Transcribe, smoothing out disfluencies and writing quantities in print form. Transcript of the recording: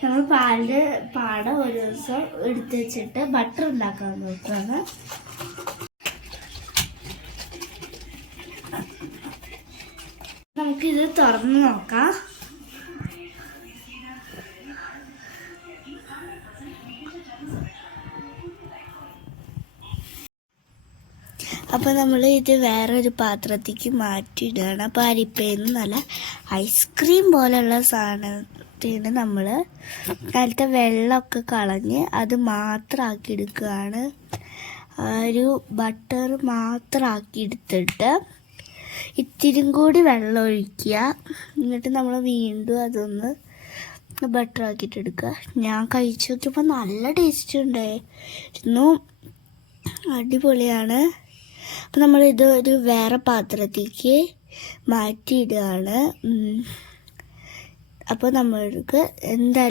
നമ്മൾ പാട ഒരു ദിവസം എടുത്ത് വെച്ചിട്ട് ബട്ടർ ഉണ്ടാക്കാൻ നോക്കുകയാണ്. നമുക്കിത് തുറന്ന് നോക്കാം. അപ്പോൾ നമ്മൾ ഇത് വേറൊരു പാത്രത്തേക്ക് മാറ്റിയിടുകയാണ്. അപ്പോൾ അരിപ്പയിൽ നല്ല ഐസ്ക്രീം പോലെയുള്ള സാധനത്തിന് നമ്മൾ അതിലത്തെ വെള്ളമൊക്കെ കളഞ്ഞ് അത് മാത്രമാക്കി എടുക്കുകയാണ്. ഒരു ബട്ടർ മാത്രമാക്കി എടുത്തിട്ട് ഇത്തിരിയും കൂടി വെള്ളം ഒഴിക്കുക. എന്നിട്ട് നമ്മൾ വീണ്ടും അതൊന്ന് ബട്ടർ ആക്കിയിട്ട് എടുക്കുക. ഞാൻ കഴിച്ചു നോക്കിയപ്പോൾ നല്ല ടേസ്റ്റ് ഉണ്ടായിരുന്നു, അടിപൊളിയാണ്. അപ്പം നമ്മളിത് ഒരു വേറെ പാത്രത്തേക്ക് മാറ്റിയിടുകയാണ്. അപ്പോൾ നമ്മൾക്ക് എന്തായാലും